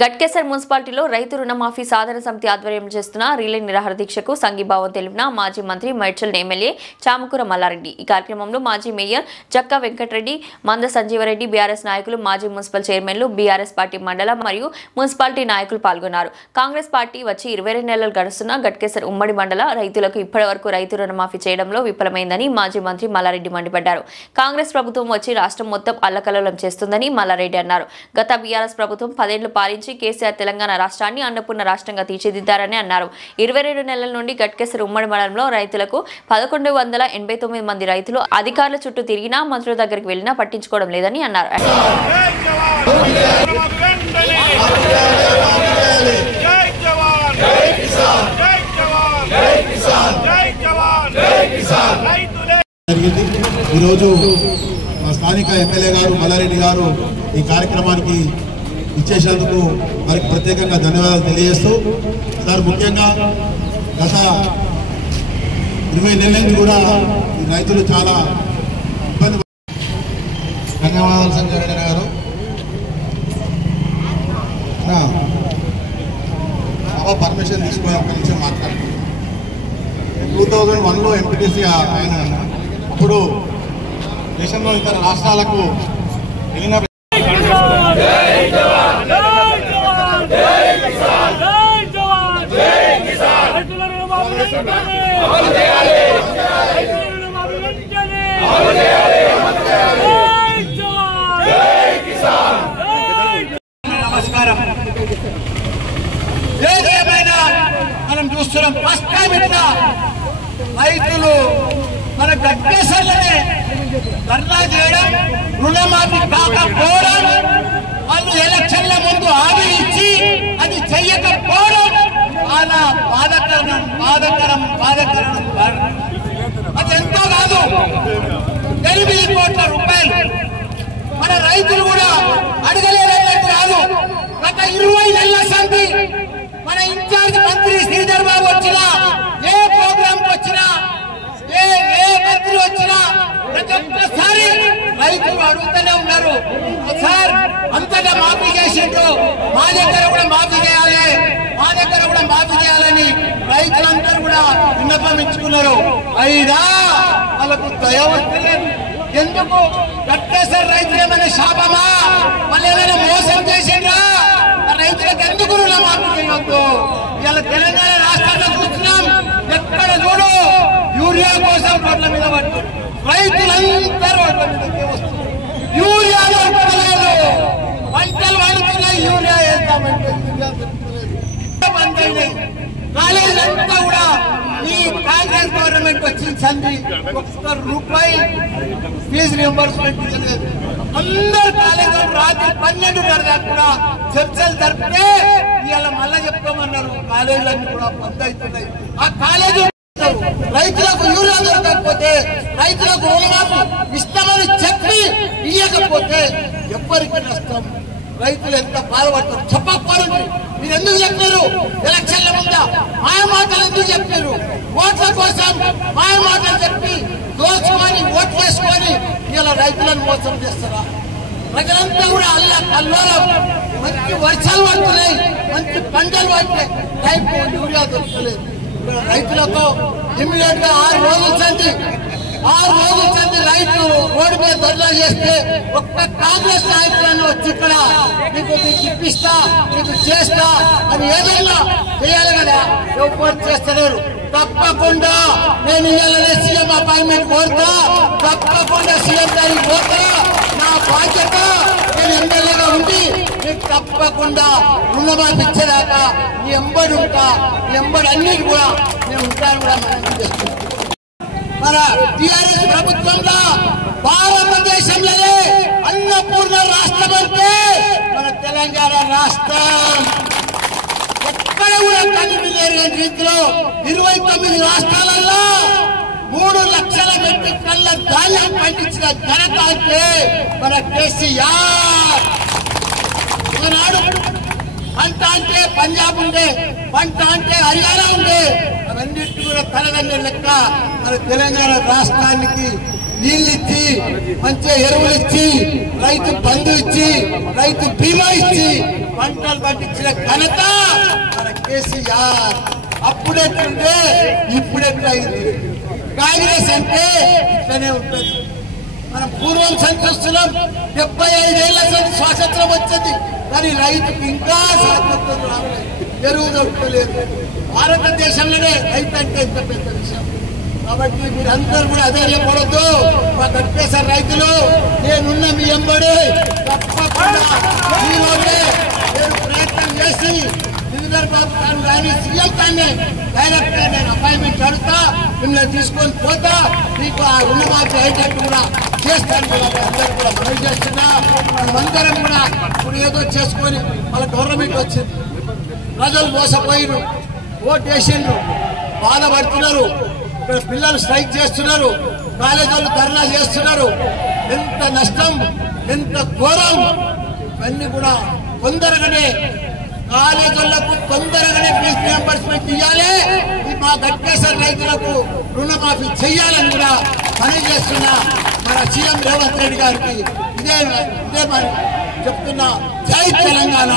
గట్కేసర్ మున్సిపాలిటీలో రైతు రుణమాఫీ సాధన సమితి ఆధ్వర్యంలో చేస్తున్న రీలే నిరాహార దీక్షకు సంఘీభావం తెలిపిన మాజీ మంత్రి మేడ్చల్ ఎమ్మెల్యే చామకూర మల్లారెడ్డి. ఈ కార్యక్రమంలో మాజీ మేయర్ జక్కా వెంకటరెడ్డి, మంద సంజీవరెడ్డి, బీఆర్ఎస్ నాయకులు, మాజీ మున్సిపల్ చైర్మన్లు, బీఆర్ఎస్ పార్టీ మండల మరియు మున్సిపాలిటీ నాయకులు పాల్గొన్నారు. కాంగ్రెస్ పార్టీ వచ్చి 22 నెలలు గడుస్తున్న గట్కేసర్ ఉమ్మడి మండల రైతులకు ఇప్పటివరకు రైతు రుణమాఫీ చేయడంలో విఫలమైందని మాజీ మంత్రి మల్లారెడ్డి మండిపడ్డారు. కాంగ్రెస్ ప్రభుత్వం వచ్చి రాష్ట్రం మొత్తం అల్లకల్లోలం చేస్తుందని మల్లారెడ్డి అన్నారు. గత బీఆర్ఎస్ ప్రభుత్వం 10 ఏళ్లు పాలించి కేసీఆర్ తెలంగాణ రాష్ట్రాన్ని అన్నపూర్ణ రాష్ట్రంగా తీర్చిదిద్దారని అన్నారు. 22 నెలల నుండి గట్కేసర్ ఉమ్మడి మండలంలో రైతులకు 1189 మంది రైతులు అధికారుల చుట్టూ తిరిగినా, మంత్రుల దగ్గరికి వెళ్లినా పట్టించుకోవడం లేదని అన్నారు. ఈరోజు మా స్థానిక ఎమ్మెల్యే గారు మల్లారెడ్డి గారు ఈ కార్యక్రమానికి ఇచ్చేసేందుకు వారికి ప్రత్యేకంగా ధన్యవాదాలు తెలియజేస్తూ, సార్ ముఖ్యంగా గత 20 నెలల నుంచి కూడా ఈ రైతులు చాలా ఇబ్బంది. ధన్యవాదాలు సంజయ్ గారు. పర్మిషన్ తీసుకొని ఒక్క నిమిషం మాట్లాడుతున్నాను. 2001లో ఎంపీటీసీ ఆయన అప్పుడు దేశంలో ఇతర రాష్ట్రాలకు వెళ్ళిన నమస్కారం. ఏదేమైనా మనం చూస్తున్నాం, ఫస్ట్ టైం ఇట్లా రైతులు మన గట్కేసర్లనే ధర్నా చేయడం, రుణమాఫీ కాకపోవడం, వాళ్ళు ఎలక్షన్ల ముందు హామీ ఇచ్చి అది చెయ్యకపోవడం చాలా బాధకరం. అది ఎంతో కాదు, 8 కోట్ల రూపాయలు మన రైతులు కూడా అడగలేదన్నట్టు కాదు. గత 20 నెలల సంధి మన ఇన్ఛార్జ్ మంత్రి శ్రీధర్ బాబు వచ్చినా, ఏ ప్రోగ్రామ్ వచ్చినా, ఏ మంత్రి వచ్చినా ప్రతి ఒక్కసారి రైతులు అడుగుతూనే ఉన్నారు, సార్ అంతగా మాఫీ చేసిండ్రు, మా దగ్గర కూడా మాఫీ చేయాలని రైతులందరూ కూడా విన్నపం ఇచ్చుకున్నారు. అయినా వాళ్ళకు దయ వస్తలేదు. ఎందుకు? గట్కేసర్ రైతులు ఏమైనా శాపమా? వాళ్ళు ఏమైనా మోసం చేసిండ్రా? రైతులకు ఎందుకు రుణమాఫీ చేయవద్దు? ఇవాళ తెలంగాణ రాష్ట్రంలో చూస్తున్నాం, ఎక్కడ చూడు యూరియా కోసం రోడ్ల మీద పట్టు, రైతులందరూ రోడ్ల మీదకే వస్తున్నారు. యూరియా దొరకలేదు, పంటలు పండుతున్నాయి, యూరియా వేద్దామంటే యూరియా దొరకలేదు. కాలేజీలంతా కూడా ఈ కాంగ్రెస్ గవర్నమెంట్ వచ్చిన సంధి ఒక్క రూపాయి ఫీజు రియంబర్స్మెంట్ ఇవ్వలేదు. అందరు కాలేజీలు రాత్రి 12:30 దాకా కూడా చర్చలు జరిపితే ఇవాళ మళ్ళా చెప్తామన్నారు, కాలేజీలన్నీ కూడా బంద్ అవుతున్నాయి. ఆ కాలేజీ రైతులకు యూరియా దొరకకపోతే, రైతులకు రుణమాఫీ ఇష్టమని చెప్పి ఇవ్వకపోతే ఎవ్వరికి నష్టం? రైతులు ఎంత బాధపడతారు చెప్పకపోరు. మీరు ఎందుకు చెప్పారు? ఎలక్షన్ల ముందా మాయ మాటలు ఎందుకు చెప్పారు? ఓట్ల కోసం మాయ మాటలు చెప్పి దోచుకొని ఓట్లు వేసుకొని ఇలా రైతులను మోసం చేస్తారా? ప్రజలంతా కూడా అల్లోలం, మంచి వర్షాలు పడుతున్నాయి, మంచి పంటలు పడుతున్నాయి, టైపు యూరియా దొరకలేదు. రైతులకు ఇమ్మీడియట్ గా 6 రోజుల సంది రైతులు రోడ్డు మీద ధర్నా చేస్తే ఒక్క కాంగ్రెస్ నాయకులను వచ్చి ఇక్కడ మీకు ఇప్పిస్తా, మీకు చేస్తా అని ఏదైనా చేయాలి కదా, ఎవరు చేస్తలేరు. తప్పకుండా నేను ఇవాళనే సీఎం అపాయింట్మెంట్ కోరుతా, తప్పకుండా సీఎం గారికి పోతా. నా బాధ్యత, నేను ఎమ్మెల్యేగా ఉండి మీకు తప్పకుండా రుణమాఫీ ఇచ్చేదాకా మీ ఎంబడి ఉంటా, మీ ఎంబడి అన్నిటి కూడా నేను ఉంటాను కూడా మనం చేస్తున్నాం. మన టీఆర్ఎస్ ప్రభుత్వంలో భారతదేశంలోనే అన్నపూర్ణ రాష్ట్రం అంటే మన తెలంగాణ రాష్ట్రం. ఎక్కడ కూడా కనిపించలేని రీతిలో 29 రాష్ట్రాలలో 3 లక్షల మెట్రిక్ టన్నుల ధాన్యం పండించిన ఘనత అంటే మన కేసీఆర్. ఒకనాడు పంట అంటే పంజాబ్ ఉండే, పంట అంటే హర్యానా ఉండే, అవన్నిటి కూడా తనదన్న లెక్క మన తెలంగాణ రాష్ట్రానికి నీళ్ళు ఇచ్చి మంచిగా ఎరువులు ఇచ్చి రైతు బంధు ఇచ్చి రైతు బీమా ఇచ్చి పంటలు పండించిన ఘనత మన కేసీఆర్. అప్పుడెట్లుంటే ఇప్పుడెట్లయింది. కాంగ్రెస్ అంటే ఇట్లనే ఉంటుంది. మనం పూర్వం సంచరిస్తున్నాం. 75 ఏళ్ల స్వాతంత్రం వచ్చింది, కానీ రైతుకు ఇంకా స్వాతంత్రం రాలేదు, ఎరువు దొరకలేదు. భారతదేశంలోనే రైతు అంటే ఎంత పెద్ద విషయం. కాబట్టి మీరందరూ కూడా అధైర్యపడద్దు. మా గట్కేశ్వర రైతులు నేనున్న మీ ఎంబడి తప్పకుండా మీలోనే నేను ప్రయత్నం చేసి శ్రీధర్ బాబు గారు కానీ సీఎం కానీ డైరెక్ట్ గా నేను అపాయింట్మెంట్ అడుగుతా, మిమ్మల్ని తీసుకొని పోతా, మీకు ఆ రుణమాఫీ అయ్యేటట్టు కూడా చేస్తాను. కూడా అందరూ కూడా మనవి చేస్తున్నా. మనమందరం కూడా ఇప్పుడు ఏదో చేసుకొని వాళ్ళ గవర్నమెంట్ వచ్చింది, ప్రజలు మోసపోయిరు, ఓటు వేసిండ్రు, బాధపడుతున్నారు. ఇక్కడ పిల్లలు స్ట్రైక్ చేస్తున్నారు, కాలేజీలు ధర్నా చేస్తున్నారు. ఎంత నష్టం, ఎంత ఘోరం. ఇవన్నీ కూడా తొందరగానే కాలేజీలకు తొందరగానే ఫీజు రియంబర్స్మెంట్ ఇవ్వాలి. మా గట్కేశ్వర రైతులకు రుణమాఫీ చెయ్యాలని కూడా పని చేస్తున్న మన సీఎం రేవంత్ రెడ్డి గారికి ఇదే మరి చెప్తున్నా. జై తెలంగాణ.